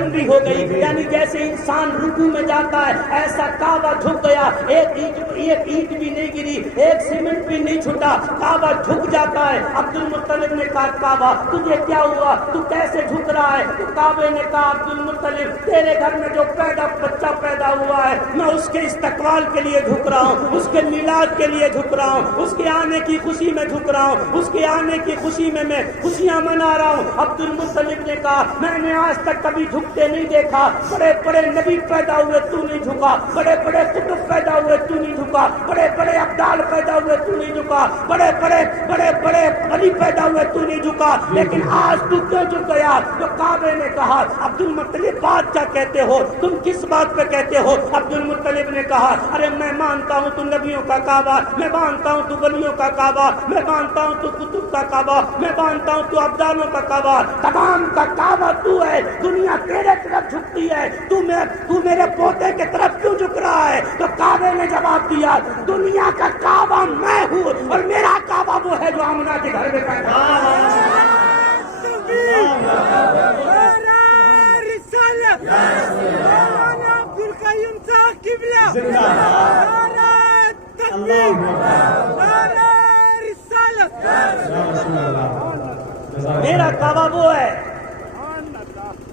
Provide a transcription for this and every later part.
لمبی ہو گئی، یعنی جیسے انسان رکوع میں جاتا ہے ایسا کعبہ جھک گیا، ایک اینٹ بھی نہیں گری، ایک سیمنٹ بھی نہیں چھٹا، کعبہ جھک جاتا ہے۔ عبد المطلب نے کہا کعبہ تجھے کیا ہوا، تو کیسے جھک رہا ہے؟ تو کعبے نے کہا عبد المطلب تیرے گھر میں جو بچہ پیدا ہوا ہے میں اس کے استقبال کے لیے جھک رہا ہوں، اس کے میلاد کے لیے جھک رہا ہوں، اس کے آنے کی خوشی میں جھک رہا ہوں، اس کے آنے کی خوشی میں خوشیاں منا رہا ہوں۔ عبد المطلب نے کہا میں نے آج تک کبھی جھکتے نہیں دیکھا، بڑے بڑے نبی پیدا ہوئے تو نہیں جھکا، بڑے بڑے قطب پیدا ہوئے تو نہیں جھکا، بڑے بڑے ابدال پیدا ہوئے تو نہیں جھکا، بڑے بڑے ولی پیدا ہوئے تو نہیں جھکا، لیکن آج تو کیوں جھک گیا؟ تو کعبے نے کہا عبد المطلب بات کیا کہتے ہو، تم کس بات پہ کہتے ہو؟ عبد المطلب نے کہا ارے میں مانتا ہوں تو نبیوں کا کعبہ، میں مانتا ہوں تو ولیوں کا کعبہ، میں مانتا ہوں تو قطب کا کعبہ، میں مانتا ہوں تو ابدالوں کا کعبہ، تمام کا کعبہ تو ہے، دنیا تیرے طرف جھکتی ہے، تو میرے پوتے کے طرف کیوں جھک رہا ہے؟ تو کعبے نے جواب دیا دنیا کا کعبہ میں ہوں اور میرا کعبہ وہ ہے جو آمنہ کے گھر میں پیدا میرا کعبہ وہ ہے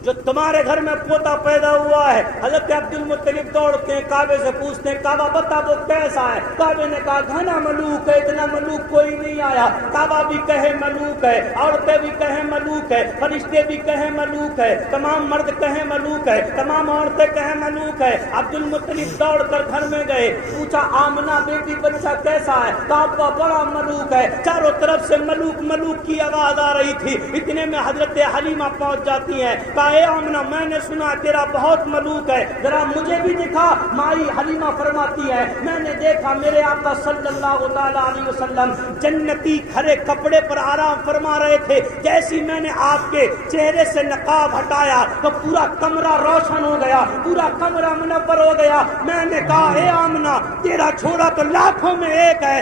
جو تمہارے گھر میں پوتا پیدا ہوا ہے۔ حضرت عبد المطلب دوڑتے ہیں کعبے سے پوچھتے ہیں کعبہ بتا وہ کیسا ہے؟ کعبے نے کہا گھنا ملوک ہے، اتنا ملوک کوئی نہیں آیا۔ کعبہ بھی کہے ملوک ہے، عورتیں بھی کہیں ملوک ہے، فرشتے بھی کہیں ملوک ہے، تمام مرد کہیں ملوک ہے، تمام عورتیں کہیں ملوک ہے۔ عبد المطلب دوڑ کر گھر میں گئے، پوچھا آمنہ بیٹی بچہ کیسا ہے؟ کعبہ بڑا ملوک ہے، چاروں طرف سے ملوک ملوک کی آواز آ رہی تھی۔ اتنے میں حضرت حلیمہ پہنچ جاتی ہیں، کہا اے آمنہ میں نے سنا تیرا بہت ملوک ہے، ذرا مجھے بھی دکھا۔ مائی حلیمہ فرماتی ہے میں نے دیکھا میرے آقا صلی اللہ تعالی علیہ وسلم جنتی کھرے کپڑے پر آرام فرما رہے تھے، جیسی میں نے آپ کے چہرے سے نقاب ہٹایا تو پورا کمرہ روشن ہو گیا، پورا کمرہ منور ہو گیا۔ میں نے کہا اے آمنہ تیرا چھوڑا تو لاکھوں میں ایک ہے۔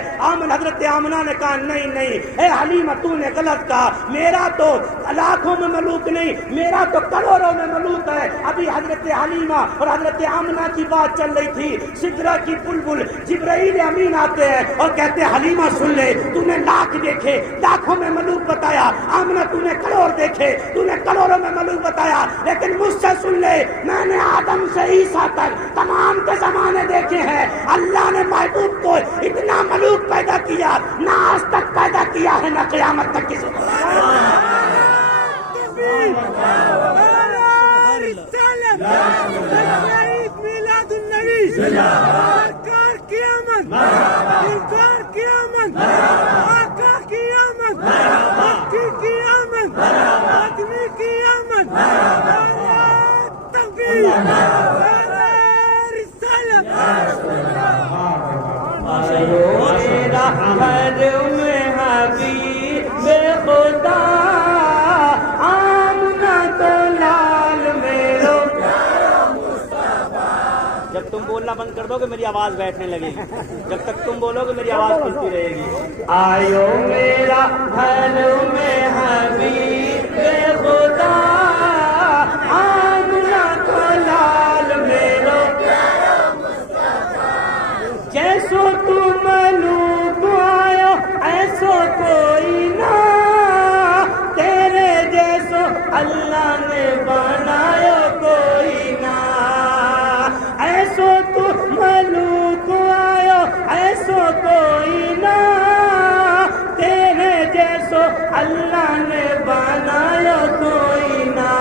حضرت آمنہ نے کہا نہیں نہیں اے حلیمہ تو نے غلط کہا، میرا تو لاکھوں میں ملوک نہیں، میرا تو کروڑوں میں ملوک ہے۔ ابھی حضرت حلیمہ اور حضرت آمنہ کی بات چل رہی تھی، سدرہ کی بلبل جبرائیل امین آتے ہیں اور کہتے ہیں حلیمہ سن لے، تو نے لاکھ دیکھے لاکھوں میں ملوک بتایا، آمنہ تو نے کروڑ دیکھے تو نے کروڑوں میں ملوک بتایا، لیکن مجھ سے سن لے میں نے آدم سے عیسیٰ تک تمام کے زمانے دیکھے ہیں، اللہ نے محبوب کو اتنا ملوک پیدا کیا نہ آج تک پیدا کیا ہے نہ قیامت تک کسی کو۔ میلاد النبی سرکار کی آمد، سرکار کی آمد، آقا کی آمد، مکی کی آمد، آدمی کی آمد، تکبیر، رسالت۔ میرا گھر میں حبیب خدا آمنہ تو لال میرو۔ جب تم بولنا بند کر دو گے میری آواز بیٹھنے لگے گی، جب تک تم بولو گے میری آواز کھلتی رہے گی۔ آئیو میرا گھر میں حبیب خدا آمنہ تو لال میرو، جیسو تم ملوک آئو ایسو کوئی نہ، تیرے جیسو اللہ نے بنایا کوئی نہ، ایسو تم ملوک آئو ایسو کوئی نہ، تیرے جیسو اللہ نے بنایا کوئی نہ۔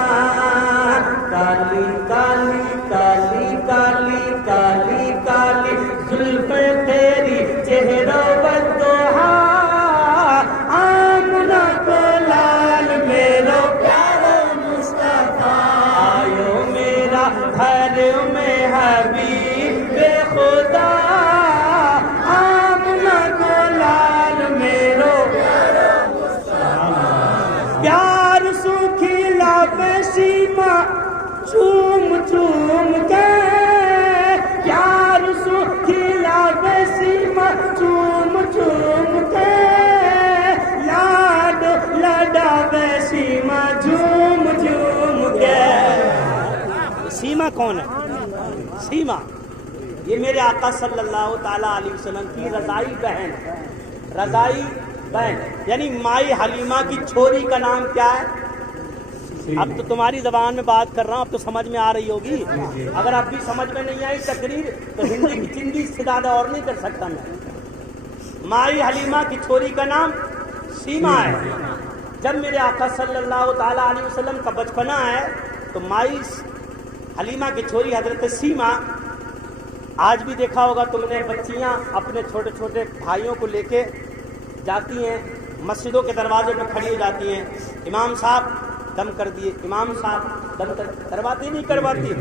کالی کالی کالی کالی کالی کالی زلف تیری چہرہ بدوہا، آمنہ کو لال میرو پیارا مصطفیٰ، آئیو میرا گھر میں حبیب خدا آمنہ کو لال میرو پیارا مصطفیٰ، پیار سو کھلا سیما چوم چوم کے، پیار سو کھلا سیما چوم چوم کے، لاڈ لڈا سیما جھوم جھوم کے، سیما کون ہے؟ سیما یہ میرے آقا صلی اللہ تعالیٰ علیہ وسلم کی رضائی بہن ہے. رضائی بہن یعنی مائی حلیمہ کی چھوری کا نام کیا ہے؟ اب تو تمہاری زبان میں بات کر رہا ہوں, اب تو سمجھ میں آ رہی ہوگی. اگر اب بھی سمجھ میں نہیں آئی تقریر تو ہندی کی چندی سے زیادہ اور نہیں کر سکتا میں. مائی حلیمہ کی چھوری کا نام سیما ہے. جب میرے آقا صلی اللہ تعالیٰ علیہ وسلم کا بچپنا ہے تو مائی حلیمہ کی چھوری حضرت سیما, آج بھی دیکھا ہوگا تم نے, بچیاں اپنے چھوٹے چھوٹے بھائیوں کو لے کے جاتی ہیں, مسجدوں کے دروازے پہ کھڑی ہو جاتی ہیں, امام صاحب دم کر دیے, امام صاحب دم کرواتی نہیں کرواتی.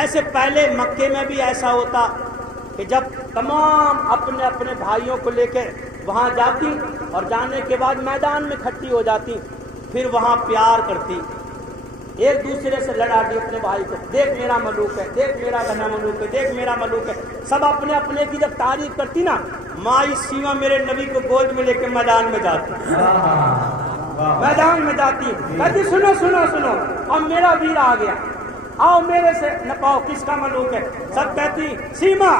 ایسے پہلے مکے میں بھی ایسا ہوتا کہ جب تمام اپنے اپنے بھائیوں کو لے کے وہاں جاتی اور جانے کے بعد میدان میں کھٹی ہو جاتی, پھر وہاں پیار کرتی, ایک دوسرے سے لڑاتی اپنے بھائی کو, دیکھ میرا ملوک ہے, دیکھ میرا گھنا ملوک ہے, دیکھ میرا ملوک ہے. سب اپنے اپنے کی جب تعریف کرتی نا, مائی سیما میرے نبی کو گود میں لے کے میدان میں جاتی, میدان میں جاتی, کہتی سنو سنو سنو, اب میرا ویر آ گیا, آؤ میرے سے نپاؤ کس کا ملوک ہے. سب کہتی سیما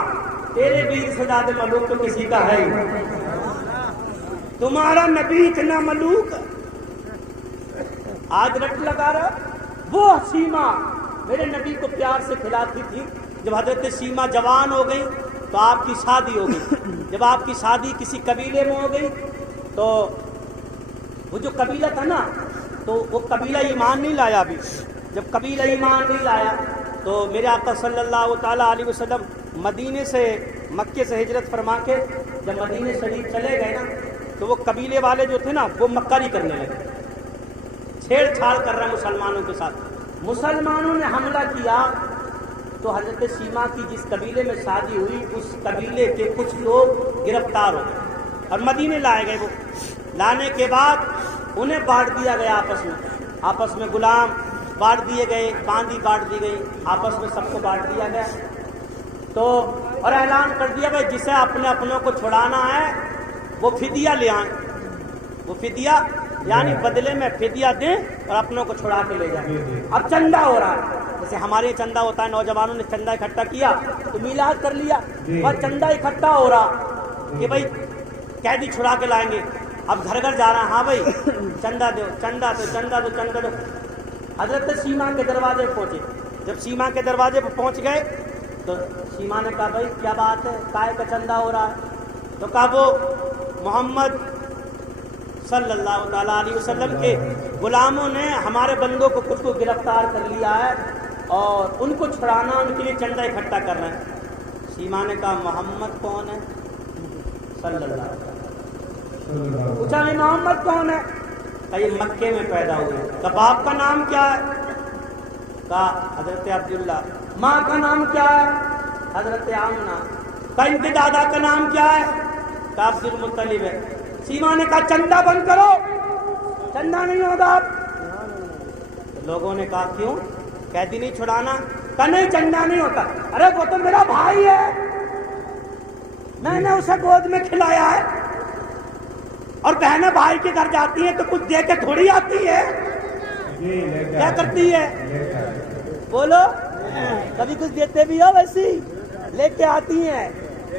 تیرے ویر سے زیادہ ملوک تو کسی کا ہے ہی, تمہارا نبی اتنا ملوک. آج رٹ لگا رہا, وہ سیما میرے نبی کو پیار سے کھلاتی تھی. جب حضرت سیما جوان ہو گئی تو آپ کی شادی ہو گئی. جب آپ کی شادی کسی قبیلے میں ہو گئی تو وہ جو قبیلہ تھا نا, تو وہ قبیلہ ایمان نہیں لایا. ابھی جب قبیلہ ایمان نہیں لایا تو میرے آقا صلی اللہ تعالیٰ علیہ وسلم مدینے سے مکے سے ہجرت فرما کے جب مدینے شریف چلے گئے نا, تو وہ قبیلے والے جو تھے نا وہ مکاری کرنے لگے, چھیڑ چھاڑ کر رہے ہیں مسلمانوں کے ساتھ. مسلمانوں نے حملہ کیا تو حضرت سیما کی جس قبیلے میں شادی ہوئی اس قبیلے کے کچھ لوگ گرفتار ہو گئے اور مدینے لائے گئے. وہ لانے کے بعد انہیں بانٹ دیا گیا آپس میں غلام بانٹ دیے گئے, باندی بانٹ دی گئی, آپس میں سب کو بانٹ دیا گیا. تو اور اعلان کر دیا بھائی جسے اپنے اپنوں کو چھڑانا ہے وہ فدیہ لے آئیں. وہ فدیہ یعنی بدلے میں فدیہ دیں اور اپنوں کو چھڑا کے لے جائیں. اب چندہ ہو رہا ہے, جیسے ہمارے چندہ ہوتا ہے, نوجوانوں نے چندہ اکٹھا کیا تو میلاد کر لیا, اور چندہ اکٹھا ہو رہا کہ بھائی قیدی چھڑا کے لائیں گے. اب گھر گھر جا رہا, ہاں بھائی چندہ دو چندہ دو چندہ دو چندہ دو. حضرت سیما کے دروازے پہنچے. جب سیما کے دروازے پہ پہنچ گئے تو سیما نے کہا بھائی کیا بات ہے, کائے کا چندہ ہو رہا ہے؟ تو کہا وہ محمد صلی اللہ تعالیٰ علیہ وسلم کے غلاموں نے ہمارے بندوں کو خود کو گرفتار کر لیا ہے اور ان کو چھڑانا, ان کے لیے چندہ اکٹھا کر رہے ہیں. سیما نے کہا محمد کون ہے؟ صلی اللہ علیہ وسلم. پوچھا نہیں محمد کون ہے؟ کہا یہ مکے میں پیدا ہوئے. کہا باپ کا نام کیا ہے؟ کہا حضرت عبداللہ. ماں کا نام کیا ہے؟ حضرت آمنہ. کہا ان کے دادا کا نام کیا ہے؟ کہا عبد المطلب ہے. سیما نے کہا چندہ بند کرو, چندہ نہیں ہوگا. تو لوگوں نے کہا کیوں, قیدی نہیں چھڑانا؟ کہا نہیں چندہ نہیں ہوتا. ارے وہ تو میرا بھائی ہے, میں نے اسے گود میں کھلایا ہے, اور بہنیں بھائی کے گھر جاتی ہیں تو کچھ دے کے تھوڑی آتی ہے, کیا کرتی ہے بولو, کبھی کچھ دیتے بھی ہو, ویسی لے کے آتی ہیں,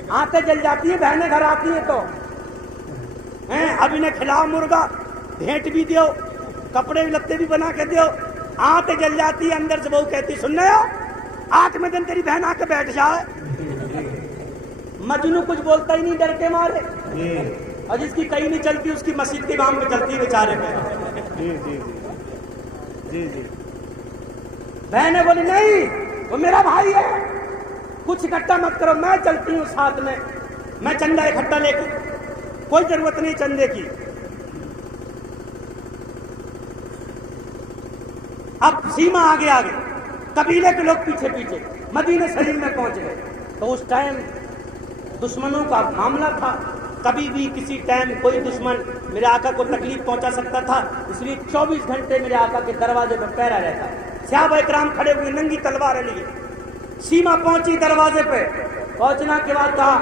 آنتیں جل جاتی ہیں بہنیں گھر آتی ہیں تو اب انہیں کھلاؤ مرغا, بھیٹ بھی دیو, کپڑے لتے بھی بنا کے دیو, آنتیں جل جاتی ہے. اندر سے بہو کہتی سننے ہو 8ویں دن تیری بہن آ کے بیٹھ جائے. مجنو کچھ بولتا ہی نہیں ڈر کے مارے, اور جس کی کہیں نہیں چلتی اس کی مسجد کے امام پہ چلتی ہے بیچارے پہ. بہنیں بولی نہیں وہ میرا بھائی ہے, کچھ اکٹھا مت کرو, میں چلتی ہوں ساتھ میں, میں چندہ اکٹھا لے کے, کوئی ضرورت نہیں چندے کی. اب سیما آگے آگے, قبیلے کے لوگ پیچھے پیچھے مدینہ شریف میں پہنچ گئے. تو اس ٹائم دشمنوں کا معاملہ تھا, کبھی بھی کسی ٹائم کوئی دشمن میرے آقا کو تکلیف پہنچا سکتا تھا, اس لیے 24 گھنٹے میرے آقا کے دروازے پر پہرا رہتا. صحابہ اکرام کھڑے ہوئے ننگی تلواریں لیے. سیما پہنچی دروازے پہ, پہنچنا کے بعد کہا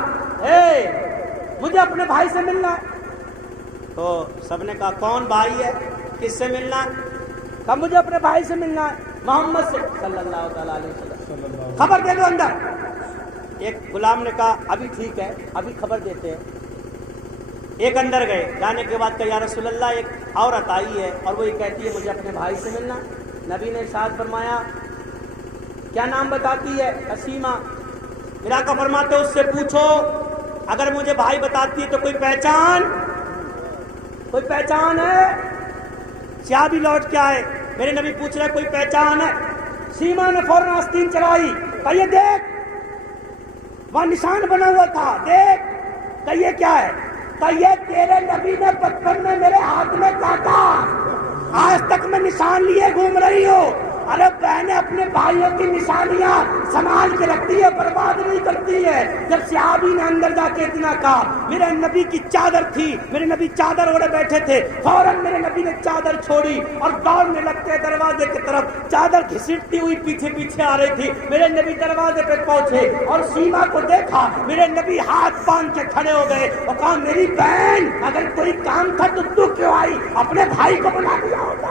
مجھے اپنے بھائی سے ملنا ہے. تو سب نے کہا کون بھائی ہے, کس سے ملنا ہے؟ کہا مجھے اپنے بھائی سے ملنا ہے. محمد سے صلی اللہ تعالیٰ علیہ وسلم، خبر دے دو اندر۔ ایک غلام نے کہا ابھی ٹھیک ہے، ابھی خبر دیتے ہیں۔ ایک اندر گئے، جانے کے بعد کہا یا رسول اللہ ایک عورت آئی ہے اور وہ یہ کہتی ہے مجھے اپنے بھائی سے ملنا۔ نبی نے ارشاد فرمایا کیا نام بتاتی ہے؟ اسیمہ۔ میرا آقا فرماتے اس سے پوچھو اگر مجھے بھائی بتاتی ہے تو کوئی پہچان ہے؟ سیاہ بھی لوٹ کے آئے، میرے نبی پوچھ رہے کوئی پہچان ہے؟ سیما نے فوراً آستین چڑھائی، کہ یہ دیکھ وہاں نشان بنا ہوا تھا، دیکھ کہ یہ کیا ہے؟ کہ یہ تیرے نبی نے بچپن میں میرے ہاتھ میں کاٹا، آج تک میں نشان لیے گھوم رہی ہوں۔ ارے بہنیں اپنے بھائیوں کی نشانیاں سنبھال کے رکھتی ہے، برباد نہیں کرتی ہے۔ جب صحابی نے اندر جا کے اتنا کہا، میرے نبی کی چادر تھی، میرے نبی چادر اوڑے بیٹھے تھے، فوراً میرے نبی نے چادر چھوڑی اور دوڑنے لگتے دروازے کی طرف، چادر گھسیٹتی ہوئی پیچھے پیچھے آ رہی تھی۔ میرے نبی دروازے پہ پہنچے اور سیما کو دیکھا، میرے نبی ہاتھ باندھ کے کھڑے ہو گئے اور کہا میری بہن اگر کوئی کام تھا تو کیوں آئی؟ اپنے بھائی کو بلا دیا ہوتا،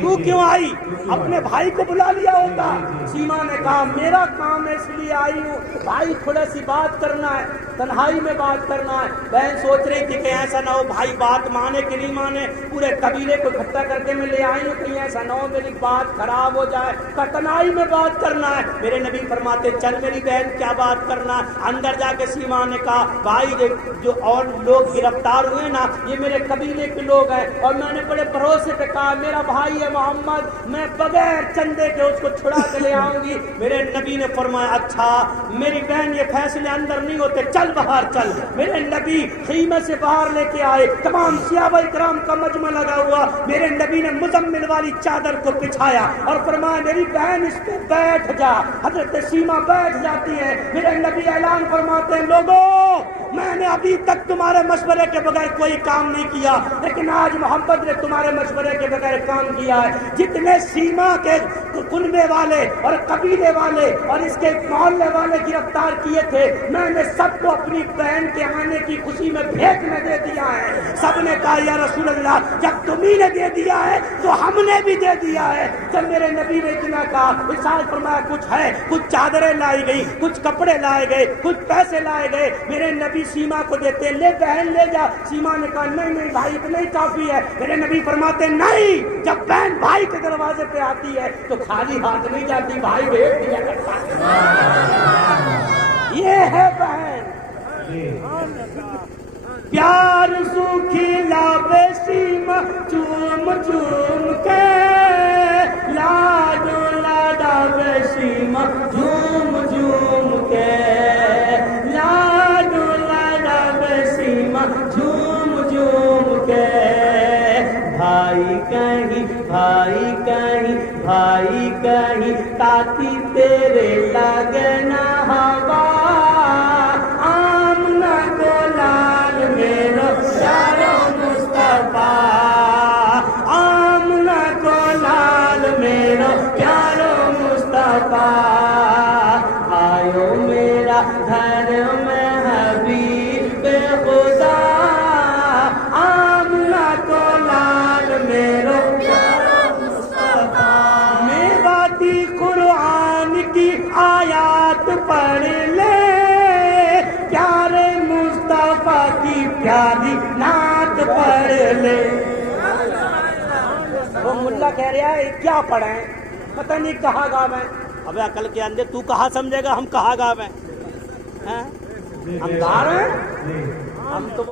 تو کیوں آئی؟ اپنے بھائی کو بلا لیا ہوتا۔ سیما نے کہا میرا کام ہے اس لیے آئی ہوں، بھائی تھوڑا سی بات کرنا ہے، تنہائی میں بات کرنا ہے۔ بہن سوچ رہی تھی کہ ایسا نہ ہو بھائی بات مانے کہ نہیں مانے، پورے قبیلے کو اکٹھا کر کے میں لے آئی ہوں، کہیں ایسا نہ ہو میری بات خراب ہو جائے، تنہائی میں بات کرنا ہے۔ میرے نبی فرماتے چل میری بہن کیا بات کرنا ہے؟ اندر جا کے سیما نے کہا بھائی جو اور لوگ گرفتار ہوئے نا یہ میرے قبیلے کے لوگ ہیں اور میں نے بڑے بھروسے پہ کہا میرا بھائی ہے محمد، میں بغیر چندے کے اس کو چھڑا کے لے آؤں گی۔ میرے نبی نے فرمایا اچھا میری بہن یہ فیصلے اندر نہیں ہوتے، چل باہر چل۔ میرے نبی خیمے سے باہر لے کے آئے، تمام صحابہ کرام کا مجمع لگا ہوا، میرے نبی نے مزمل والی چادر کو بچھایا اور فرمایا میری بہن اس پہ بیٹھ جا۔ حضرت سیما بیٹھ جاتی ہے، میرے نبی اعلان فرماتے ہیں لوگوں میں نے ابھی تک تمہارے مشورے کے بغیر کوئی کام نہیں کیا، لیکن آج محمد نے تمہارے مشورے کے بغیر کام کیا ہے۔ جتنے سیما کے کنبے والے اور قبیلے والے اور اس کے محلے والے گرفتار کیے تھے میں نے سب کو اپنی بہن کے آنے کی خوشی میں بھیجنے دے دیا ہے۔ سب نے کہا یا رسول اللہ جب تمہیں نے دے دیا ہے تو ہم نے بھی دے دیا ہے۔ جب میرے نبی نے اتنا کہا ارشاد فرمایا کچھ ہے، کچھ چادریں لائی گئی، کچھ کپڑے لائے گئے، کچھ پیسے لائے گئے، میرے نبی سیما کو دیتے لے بہن لے جا۔ سیما نے کہا نہیں نہیں بھائی اتنا ہی کافی ہے۔ میرے نبی فرماتے نہیں جب بہن بھائی کے دروازے پہ آتی ہے تو خالی ہاتھ نہیں جاتی، بھائی بھیج دیا کرتا ہے۔ یہ ہے بہن پیار سوکھی لابے سیما چوم چوم کے، لاڈو لاڈا بے سیما جھوم جھوم کے، لاڈو لاڈا بے سیما جھوم جھوم کے۔ بھائی کہیں بھائی کہیں بھائی کہیں تاتی تیرے لگنا ہوا، آمنہ کو لال میرا پیارا مصطفیٰ، آمنہ کو لال میرا پیارا مصطفیٰ، آیو میرا گھر میں حبیب خدا، آمنہ کو لال میرا قرآن کی آیات پڑھ لے، پیارے مصطفیٰ کی پیاری نعت پڑھ لے۔ وہ ملا کہہ رہا ہے کیا پڑھیں پتہ نہیں کہاں گا میں۔ ابے عقل کے اندر تو کہاں سمجھے گا ہم کہاں گا میں؟ ہم گا رہے ہیں ہم تو